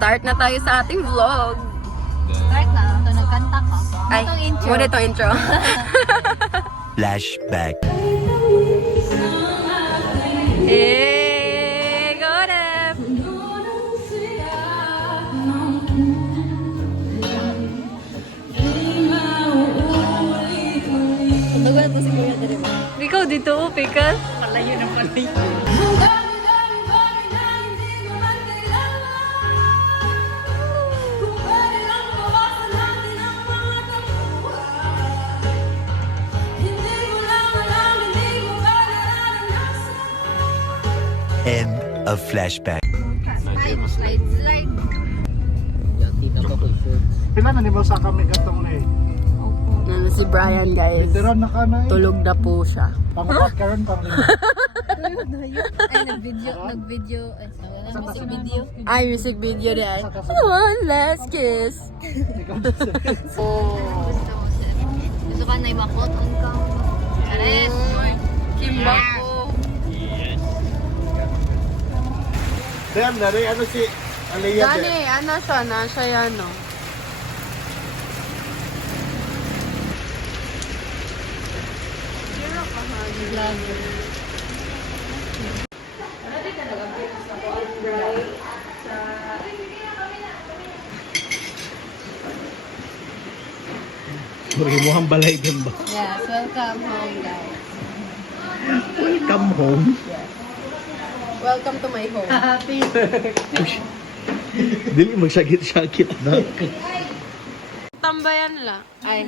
Start na tayo sa ating vlog. Start na. Ito, nagkanta ka. Ay, Itong intro. muna itong intro. Flashback. Hey, go Deb! Tutugan ito si Kuya Dere. Ikaw dito, pikas. Malayo na malayo. End of flashback. Slide. Pila na ni mo sa kami katong ni. Ano si Brian, guys. Veteran na ka na eh. Tulog na po siya. Pangapat karon pang lima. Ay, nag-video. Ay, music video. Ay, music video din. One last kiss. Gusto ka na ibakot ang kang. Karet. Kimba po. Damn, nari ano si Aliyah Gani, ano siya na, siya yan, no? Puri mo ang balay din ba? Yes, welcome home, guys. Welcome home. Welcome to my home. Dili magsagit-sagit na. Tambayan lang. Ay.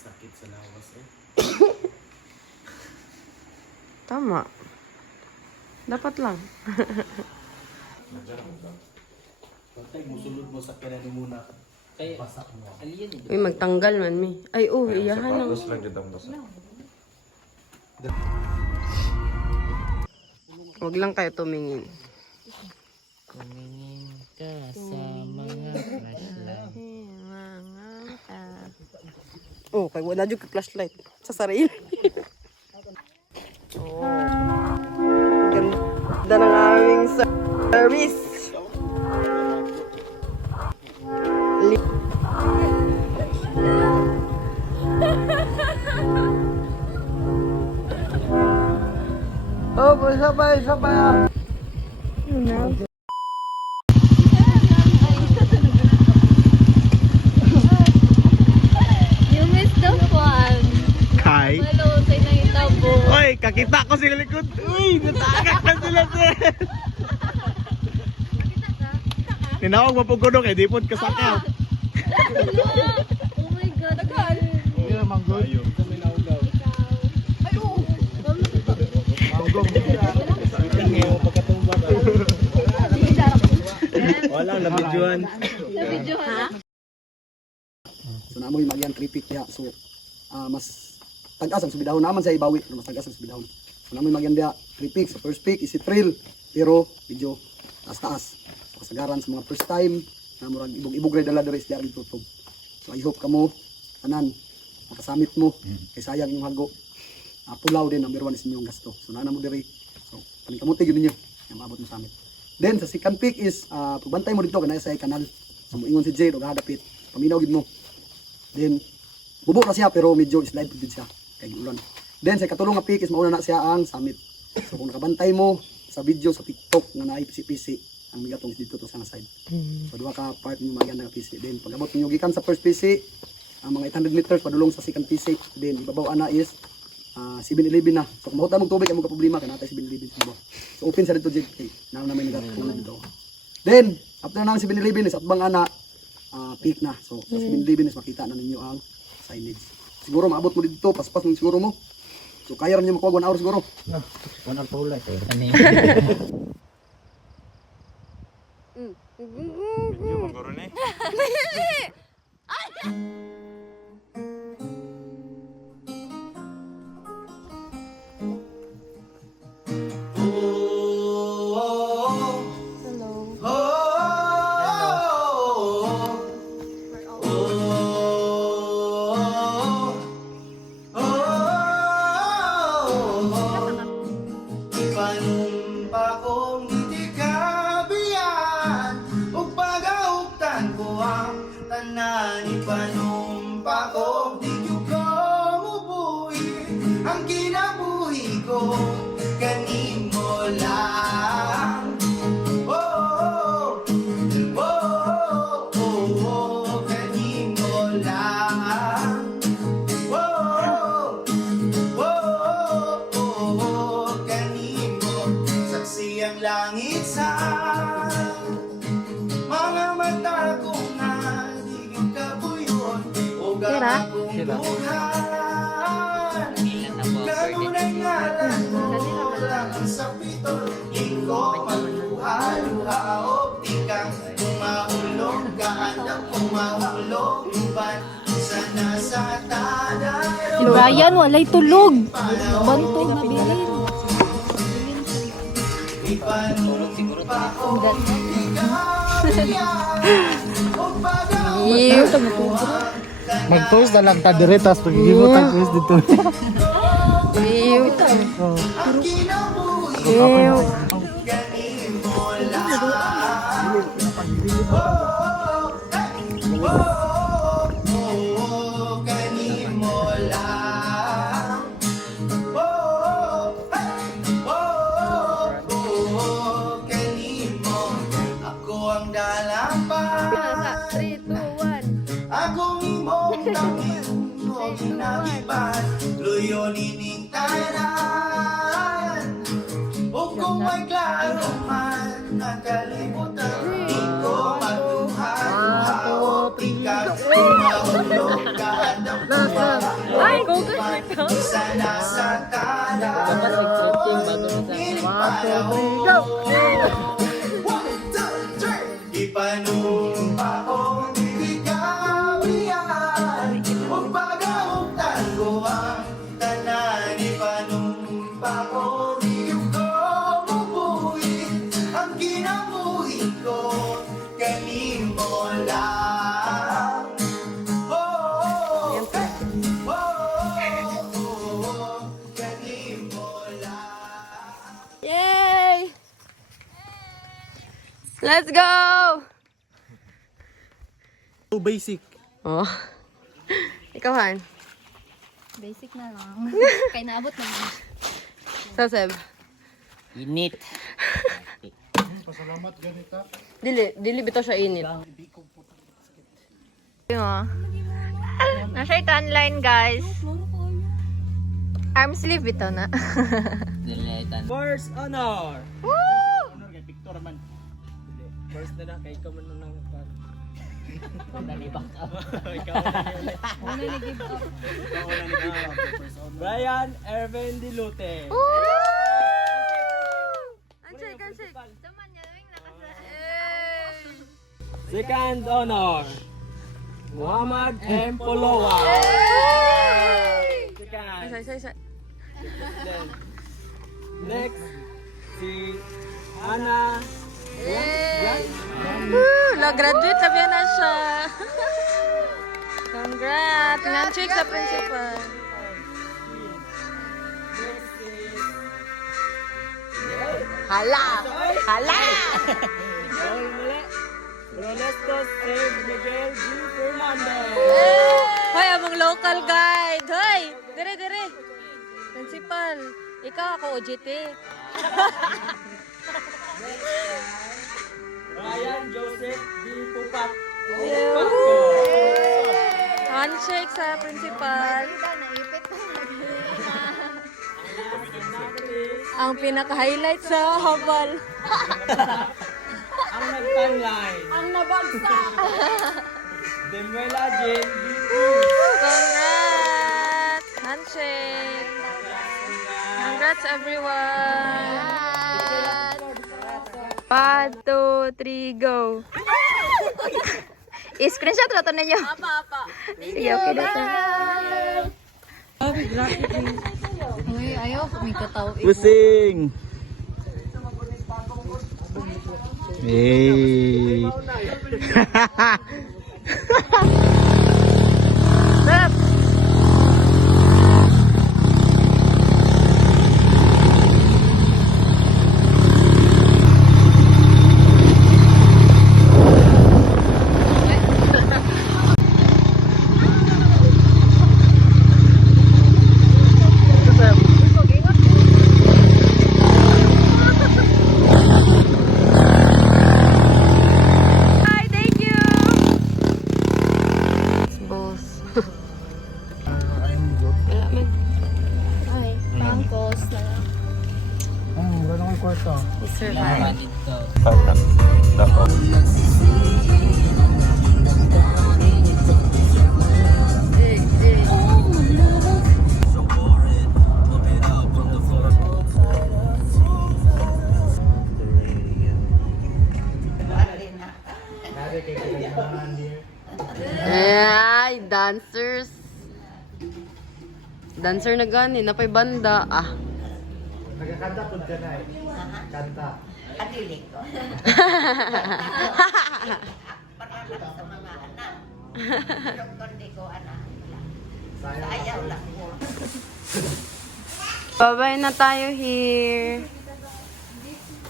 Sakit sa lawas eh. Tama. Dapat lang. Patay musulod mo sa kanani muna. Pasak mo. Uy, magtanggal man mi. Ay, iyahan lang. Huwag lang kayo tumingin. Kumingin ka sa mga flashlight. Oh, kay wala jud ka flashlight sa sarili. Oh. Ganda ng aming service. Oh, sabay ah. You missed the fun. Kai. Hello, say na itabo. Oy, kakita ko sa likod. Uy, natagak na sila sir. Tinawag mo po kuno kay di pod kasaka. Oh my God. Yeah, manggol. Kami naugaw. Wala na videoan. Video ha? So naamoy magyan tripit ya. So mas tagas ang subidahon naman sa ibawi, pero mas tagas ang subidahon. So naamoy magyan dia tripik sa first pick is it thrill, pero medyo taas-taas. So kasagaran sa mga first time na murag ibog-ibog ray dala diri sa diari tutog. So I hope kamo tanan makasamit mo kay sayang yung hago. Pulaw din number 1 is inyong gasto. So naa mo diri. So paningkamuti gyud ninyo nga maabot mo samit. Then sa second pick is pagbantay mo dito kanay sa kanal. So moingon si Jade og hadapit. Paminaw gid mo. Then bubo na siya pero medyo slide pud siya kay ulan. Then sa katulong nga pick is mauna na siya ang summit. So kung nakabantay mo sa video sa TikTok nga naay PC ang migatong dito to sa side. So duha ka part niyo maganda nga PC. Then pag abot niyo gikan sa first PC ang mga 800 meters padulong sa second PC. Then ibabaw ana is 7-Eleven na. So kung mahutang mong tubig ang mga problema kay natay 7-Eleven sa ibabaw. So open sa dito JK. Nang naman nagatulog dito. Then after nang 7-Eleven is atbang ana peak na. So sa 7-Eleven is makita na ninyo ang signage. Siguro maabot mo dito, paspas mo siguro mo. So kaya rin niyo makuha 1 hour siguro. No, 1 hour pa ulay. Video magkaroon eh. Ipanumpa ko, di ko mubuhi. Ang kinabuhi ko, kanin mo lang. Oh, oh, oh, oh, oh, oh, kanin mo lang. Oh, oh, oh, oh, oh, kanin mo. Saksi ang langit sa mga mata ko na di yung kabuyon o gagawang buhan. Ganunay ngalan mo lang sa pitol. Ikaw magluha-luha o tikang umahulog ka anak umahulog uban sana sa taday. Si Brian, walay tulog. Bantog na bilin. Ipanumpa ko Mag-toast na lang ta dire tas pagiging tag toast dito. Ako ang dalampan. 3, 2, 1. Akong imong tangin mo ginabiban luyo nining tanan. O kung may klaro man ang kalibutan, di ko magluha-luha o tingkang umahulog ka ng Ay, kukas nito. isa na sa tanan. Dapat mag-stretching bago na sa Ipanumpa ko ikaw iyan Huwag pag-auktan ko ang tanan Ipanumpa ko di ko mubuhi Ang kinabuhi ko kanin mo lang. Oh, oh, oh, oh, kanin mo lang. Yay! Let's go! Too basic. Oh. Ikaw, Han. Basic na lang. Kaya naabot naman. So, Seb. init. Pasalamat ganita. Dili bito siya init. Yung nasa tan line, guys. Arm sleeve ito na. Dilitan. First honor. Woo! Honor kay Victor man. First na lang kay ikaw man nang Nalibak ka. Una nag-give up. Brian Ervin Dilute. Handshake, handshake. Saman niya, yung nakasa. Second honor. Muhammad M. Polowa. Second. Isa. Then, next, si Ana. Graduate sabi na siya. Congrats! Handshake sa principal. Hala! Hala! Ronesto Save Miguel G. Fernandez. Hoy, among local guide. Hoy! Dire. Principal. Ikaw ako, OJT. Ryan Joseph B. Pupat. Handshake sa principal. Naipit na Ang pinaka-highlight sa habal. Ang nag-timeline. Ang nabagsak. Demuela Jane B. Congrats! Handshake! Congrats everyone! 1, 2, 3, go! I-screenshot na ito ninyo. Apa. Sige, okay na ito. Uy, ayaw. May kataw. Pusing. Hey. Stop! kwarto. He survived. Dako. Ay, dancers. Dancer na gani, napay banda. Ah. Nagkakanta po ka na eh. Kanta. Adilig ko. Para sa mga anak. Pero kundi ko anak. Ayaw lang ko. Bye-bye na tayo here.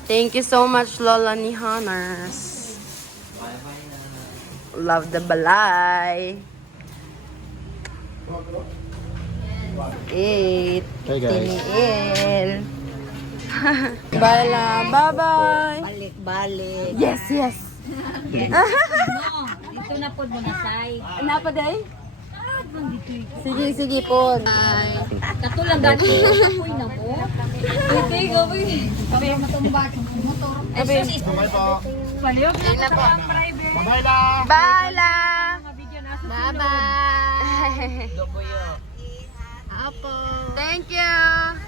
Thank you so much, Lola ni Honors. Love the balay. Eat. Hey guys. Tiniil. Bye la. Bye-bye. Balik-balik. Yes, yes. Dito na po muna say. Napa day? Sige, sige po. Bye. Kato lang gani. Kapoy na mo. Okay, go. Kami matumba sa motor. Bye po. Ayun na po. Bye lang. Bye la. Bye-bye. Thank you.